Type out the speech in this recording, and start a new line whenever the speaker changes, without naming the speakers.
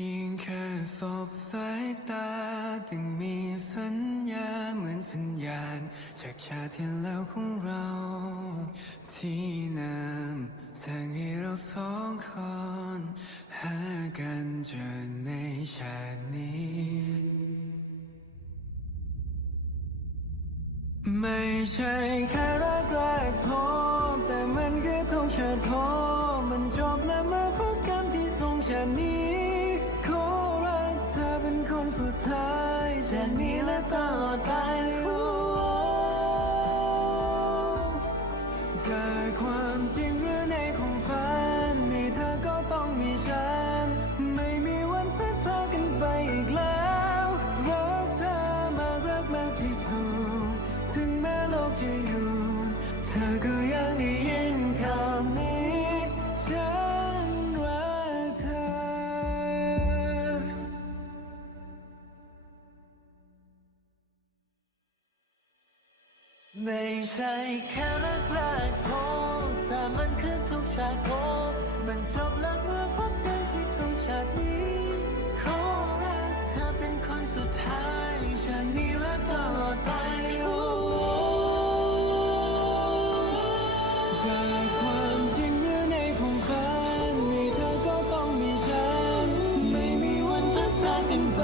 พียงแค่สบสายตาตึงมีสัญญาเหมือนสัญญาณจากชาติที่แล้วของเรา ที่นำทางให้เราสองคนหากันเจอในชาตินี้ ไม่ใช่แค่รักแรก สุดท้ายชาตินี้และตลอดไปเธอความจริง ไม่ใช่แค่รักแรกพบแต่มันคือทุกชาติพบมันจบแล้วเมื่อพบกันที่ตรงชาตินี้ขอรักเธอเป็นคนสุดท้ายจากนี้และตลอดไปโอ้จากความจริงหรือในผมฝันมีเธอก็ต้องมีฉัน ไม่มีวันพัดพกันไป